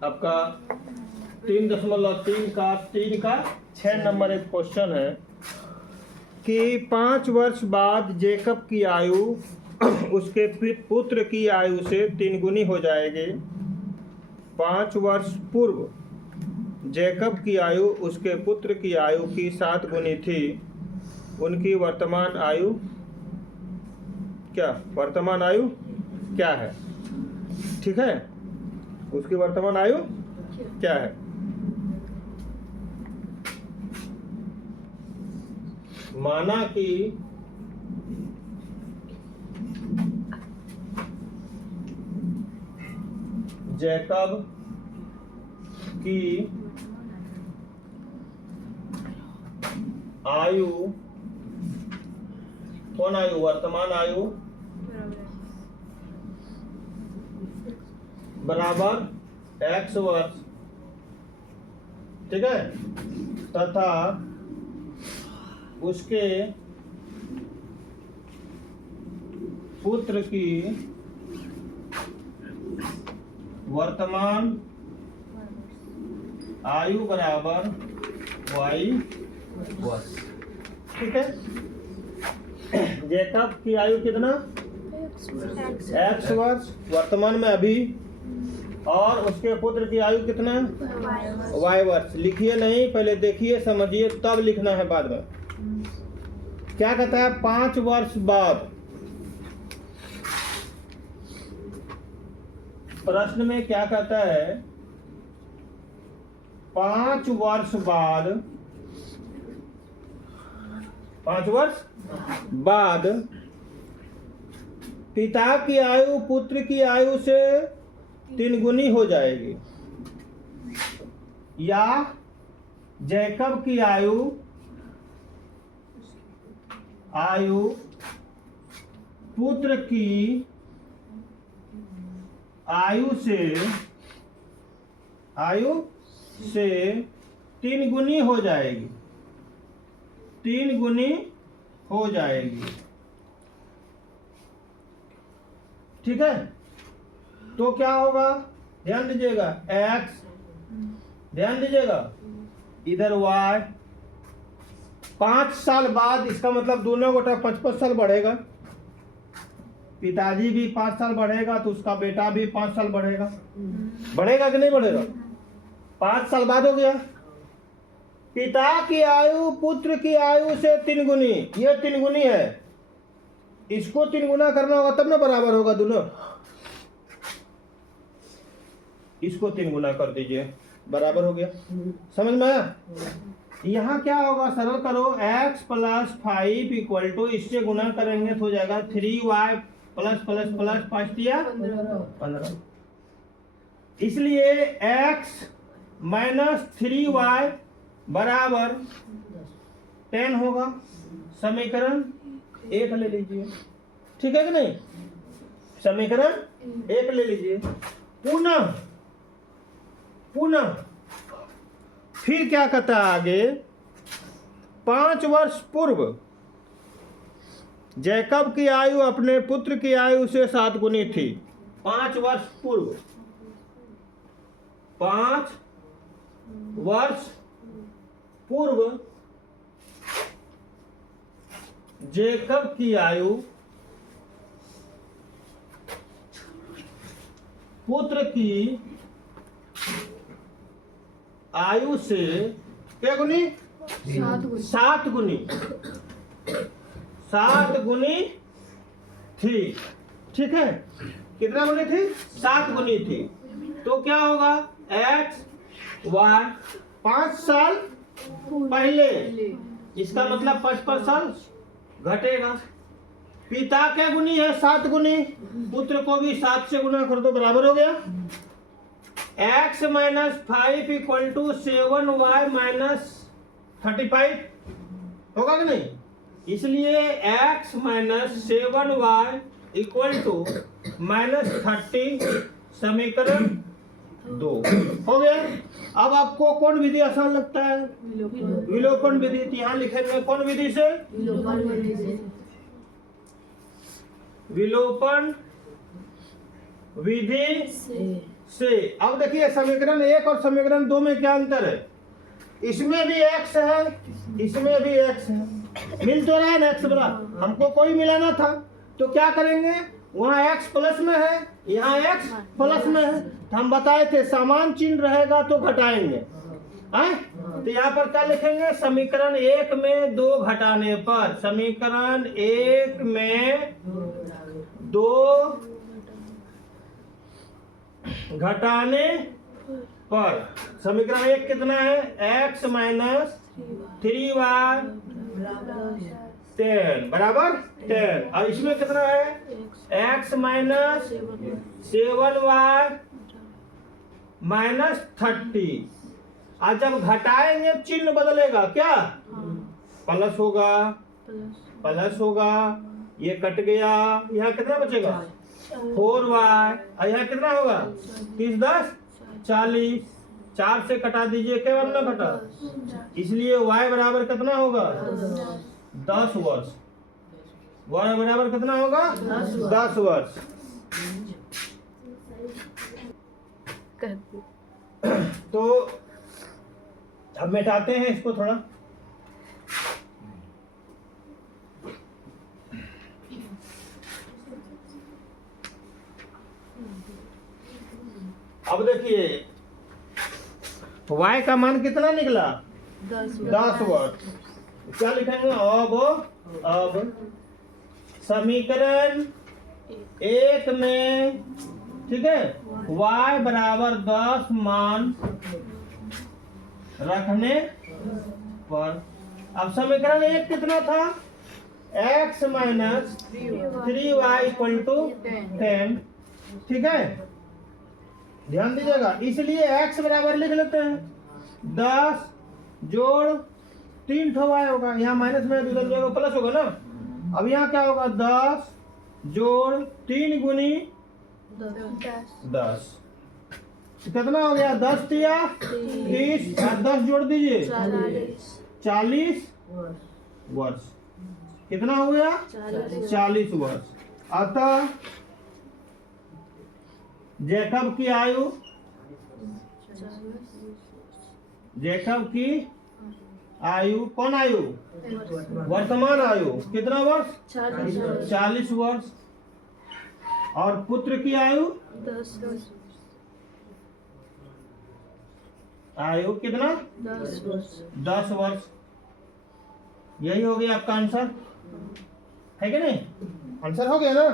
आपका 3.3 का 6 नंबर एक क्वेश्चन है कि 5 वर्ष बाद जेकब की आयु उसके पुत्र की आयु से 3 गुनी हो जाएगी। 5 वर्ष पूर्व जेकब की आयु उसके पुत्र की आयु की 7 गुनी थी। उनकी वर्तमान आयु क्या है? ठीक है, उसकी वर्तमान आयु क्या है? माना कि जैकब की आयु, कौन आयु? वर्तमान आयु बराबर x वर्ष, ठीक है, तथा उसके पुत्र की वर्तमान आयु बराबर y वर्ष। ठीक है, जेकब की आयु कितना? x वर्ष वर्तमान में अभी, और उसके पुत्र की आयु कितना? y वर्ष। लिखिए नहीं, पहले देखिए समझिए तब लिखना है बाद में। क्या कहता है? 5 वर्ष बाद। प्रश्न में क्या कहता है? 5 वर्ष बाद, 5 वर्ष बाद पिता की आयु पुत्र की आयु से 3 गुनी हो जाएगी, या जैकब की आयु पुत्र की आयु से 3 गुनी हो जाएगी, 3 गुनी हो जाएगी। ठीक है, तो क्या होगा? ध्यान दीजिएगा, x, ध्यान दीजिएगा, इधर y। 5 साल बाद, इसका मतलब दोनों गोटा 5-5 साल बढ़ेगा। पिताजी भी 5 साल बढ़ेगा तो उसका बेटा भी 5 साल बढ़ेगा। बढ़ेगा कि नहीं बढ़ेगा? 5 साल बाद हो गया। पिता की आयु पुत्र की आयु से 3 गुनी, ये 3 गुनी है, इसको 3 गुना करना होगा तब ना बराबर होगा दोनों। इसको 3 गुना कर दीजिए, बराबर हो गया। समझ में आया? यहाँ क्या होगा? सरल करो, x + 5 = इससे गुना करेंगे तो हो जाएगा 3y प्लस प्लस प्लस 5 दिया 15। इसलिए x - 3y बराबर 10 होगा। समीकरण 1 ले लीजिए, ठीक है कि नहीं? समीकरण 1 ले लीजिए। पुनः फिर क्या कहता है आगे? 5 वर्ष पूर्व जैकब की आयु अपने पुत्र की आयु से 7 गुनी थी। 5 वर्ष पूर्व, 5 वर्ष पूर्व जैकब की आयु पुत्र की आयु से क्या गुनी? 7 गुनी, 7 गुनी थी। ठीक है, कितना गुनी थी? 7 गुनी थी। तो क्या होगा? x y 5 साल पहले, इसका मतलब 5 साल घटेगा। पिता क्या गुनी है? 7 गुनी, पुत्र को भी 7 से गुना कर दो, बराबर हो गया। x - 5 = 7y - 35 होगा कि नहीं? इसलिए x - 7y = -30, समीकरण 2 हो गया। अब आपको कौन विधि आसान लगता है? विलोपन विधि। यहाँ लिखेंगे कौन विधि से? विलोपन विधि से। अब देखिए समीकरण 1 और समीकरण 2 में क्या अंतर है? इसमें भी x है, इसमें भी x है, मिल तो रहा है ना x बराबर। हमको कोई मिलाना था तो क्या करेंगे, वहाँ x प्लस में है, यहाँ x प्लस में है, तो हम बताए थे समान चिन्ह रहेगा तो घटाएंगे। तो यहाँ पर क्या लिखेंगे, समीकरण 1 में 2 घटाने पर, समीकरण 1 में 2 घटाने पर समीकरण 1 कितना है, x माइनस 3y 10 बराबर 10। और इसमें कितना है, x माइनस 7y माइनस 30। आज जब घटाएंगे चिन्ह बदलेगा, क्या प्लस होगा, प्लस होगा, ये कट गया, यहाँ कितना बचेगा 4y, और यहाँ कितना होगा 30 10 40, 4 से कटा दीजिए, केवल ना घटा, इसलिए y बराबर कितना होगा 10 वर्ष। y बराबर कितना होगा 10 वर्ष। तो अब मिटाते हैं इसको थोड़ा। अब देखिए y का मान कितना निकला 10 वर्ष। क्या लिखेंगे, अब समीकरण 1 में, ठीक है, y बराबर 10 मान रखने पर, अब समीकरण 1 कितना था, x minus 3y equal to 10, ठीक है, ध्यान दीजिएगा। इसलिए x बराबर लिख लेते हैं 10 जोड़ 3 ठो y होगा, यहाँ माइनस में दूसरी जगह प्लस होगा ना। अब यहाँ क्या होगा, 10 जोड़ 3 गुनी 10, कितना हो गया, 10 तिया 30, 10 जोड़ दीजिए 40 वर्ष। कितना हो गया 40 वर्ष। अतः जैकब की आयु, जैकब की आयु, कौन आयु, वर्तमान आयु कितना वर्ष 40 वर्ष। और पुत्र की आयु, आयु कितना 10 वर्ष। यही हो गया आपका आंसर, है कि नहीं, आंसर हो गया ना।